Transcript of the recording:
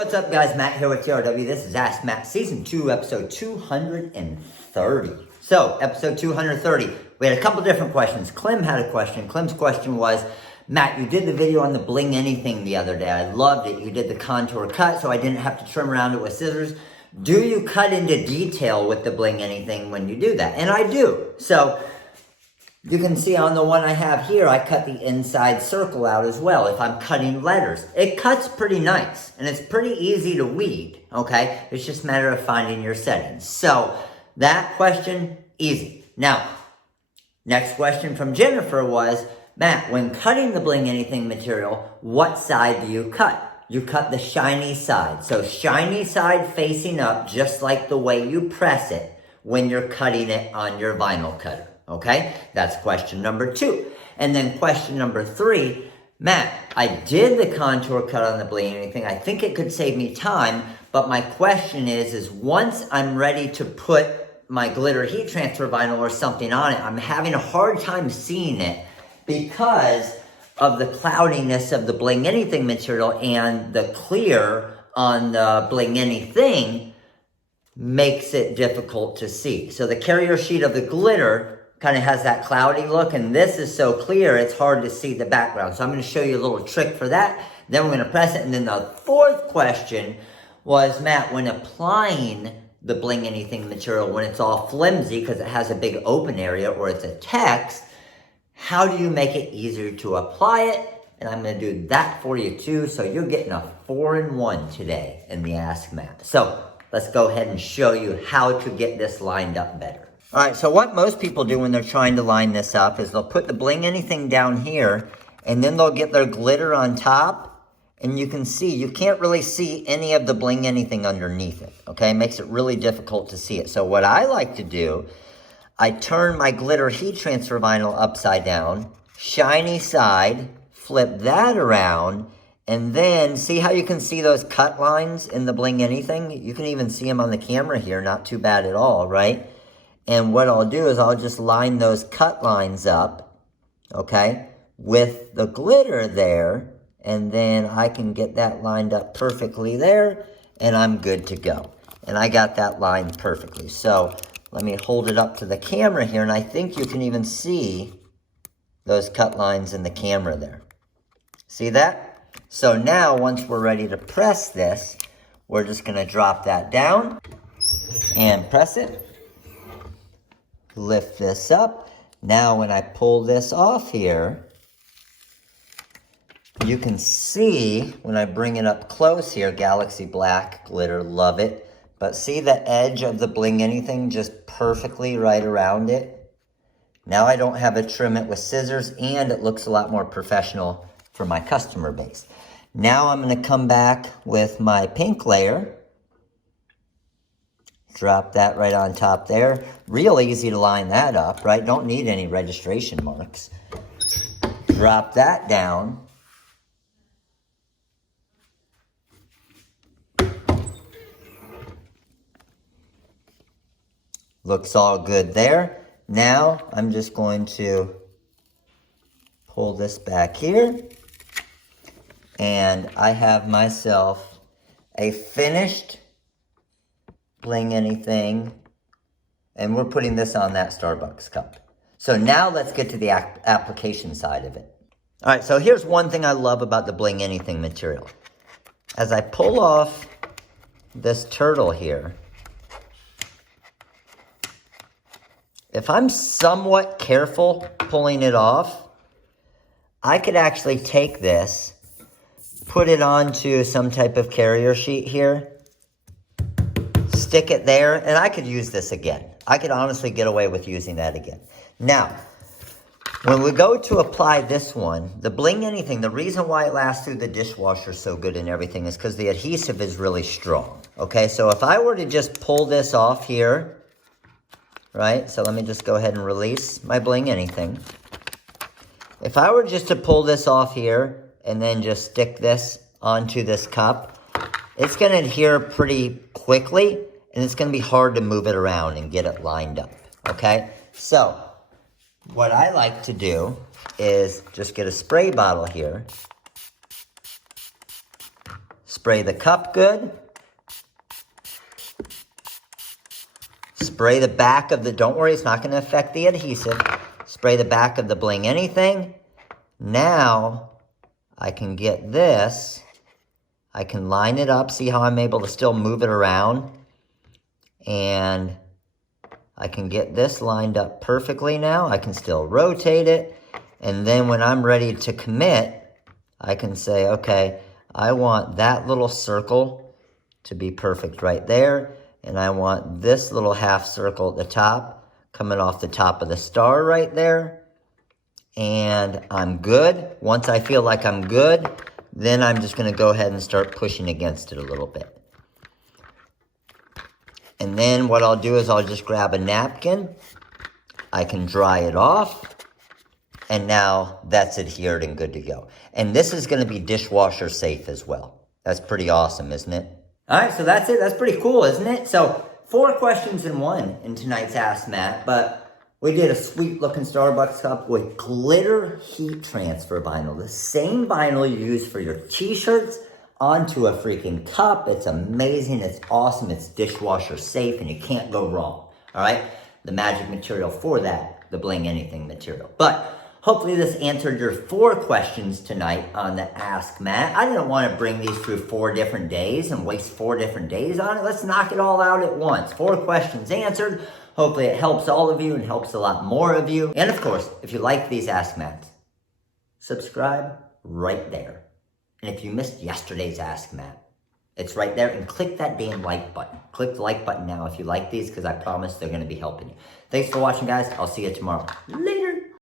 what's up guys? Matt here with TRW. This is Ask Matt Season 2, Episode 230. So, Episode 230, we had a couple different questions. Clem had a question. Clem's question was, Matt, you did the video on the Bling Anything the other day. I loved it. You did the contour cut so I didn't have to trim around it with scissors. Do you cut into detail with the Bling Anything when you do that? And I do. So, you can see on the one I have here, I cut the inside circle out as well if I'm cutting letters. It cuts pretty nice, and it's pretty easy to weed, okay? It's just a matter of finding your settings. So, that question, easy. Now, next question from Jennifer was, Matt, when cutting the Bling Anything material, what side do you cut? You cut the shiny side. So, shiny side facing up, just like the way you press it when you're cutting it on your vinyl cutter. Okay, that's question number 2. And then question number 3, Matt, I did the contour cut on the Bling Anything. I think it could save me time, but my question is once I'm ready to put my glitter heat transfer vinyl or something on it, I'm having a hard time seeing it because of the cloudiness of the Bling Anything material, and the clear on the Bling Anything makes it difficult to see. So the carrier sheet of the glitter kind of has that cloudy look, and this is so clear it's hard to see the background. So I'm going to show you a little trick for that. Then we're going to press it. And then the 4th question was, Matt, when applying the Bling Anything material, when it's all flimsy because it has a big open area or it's a text, how do you make it easier to apply it? And I'm going to do that for you too. So you're getting a 4-in-1 today in the Ask Matt. So let's go ahead and show you how to get this lined up better. All right, so what most people do when they're trying to line this up is they'll put the Bling Anything down here, and then they'll get their glitter on top, and you can see, you can't really see any of the Bling Anything underneath it, okay? It makes it really difficult to see it. So what I like to do, I turn my glitter heat transfer vinyl upside down, shiny side, flip that around, and then see how you can see those cut lines in the Bling Anything? You can even see them on the camera here, not too bad at all, right? And what I'll do is I'll just line those cut lines up, okay, with the glitter there, and then I can get that lined up perfectly there, and I'm good to go. And I got that lined perfectly. So let me hold it up to the camera here, and I think you can even see those cut lines in the camera there. See that? So now, once we're ready to press this, we're just going to drop that down and press it. Lift this up. Now when I pull this off here, you can see when I bring it up close here, Galaxy Black glitter, love it. But see the edge of the Bling Anything just perfectly right around it? Now I don't have to trim it with scissors, and it looks a lot more professional for my customer base. Now I'm going to come back with my pink layer. Drop that right on top there. Real easy to line that up, right? Don't need any registration marks. Drop that down. Looks all good there. Now I'm just going to pull this back here. And I have myself a finished Bling Anything, and we're putting this on that Starbucks cup. So now let's get to the application side of it. All right, so here's one thing I love about the Bling Anything material. As I pull off this turtle here, if I'm somewhat careful pulling it off, I could actually take this, put it onto some type of carrier sheet here, stick it there, and I could use this again. I could honestly get away with using that again. Now, when we go to apply this one, the Bling Anything, the reason why it lasts through the dishwasher so good and everything is because the adhesive is really strong. Okay, so if I were to just pull this off here, right? So let me just go ahead and release my Bling Anything. If I were just to pull this off here and then just stick this onto this cup, it's going to adhere pretty quickly, and it's going to be hard to move it around and get it lined up, okay? So what I like to do is just get a spray bottle here, Spray the cup good. Spray the back of the, don't worry, it's not going to affect the adhesive. Spray the back of the Bling Anything. Now, I can get this. I can line it up. See how I'm able to still move it around? And I can get this lined up perfectly now. I can still rotate it. And then when I'm ready to commit, I can say, okay, I want that little circle to be perfect right there. And I want this little half circle at the top, coming off the top of the star right there. And I'm good. Once I feel like I'm good, then I'm just going to go ahead and start pushing against it a little bit. And then what I'll do is I'll just grab a napkin. I can dry it off. And now that's adhered and good to go. And this is going to be dishwasher safe as well. That's pretty awesome, isn't it? All right, so that's it. That's pretty cool, isn't it? So 4 questions in one in tonight's Ask Matt, but we did a sweet looking Starbucks cup with glitter heat transfer vinyl. The same vinyl you use for your t-shirts onto a freaking cup. It's amazing. It's awesome. It's dishwasher safe and you can't go wrong. All right, the magic material for that, the Bling Anything material. But hopefully this answered your 4 questions tonight on the Ask Matt. I didn't want to bring these through 4 different days and waste 4 different days on it. Let's knock it all out at once. 4 questions answered. Hopefully it helps all of you and helps a lot more of you. And of course, if you like these Ask Matts, subscribe right there. And if you missed yesterday's Ask Matt, it's right there. And click that damn like button. Click the like button now if you like these, because I promise they're going to be helping you. Thanks for watching, guys. I'll see you tomorrow. Later.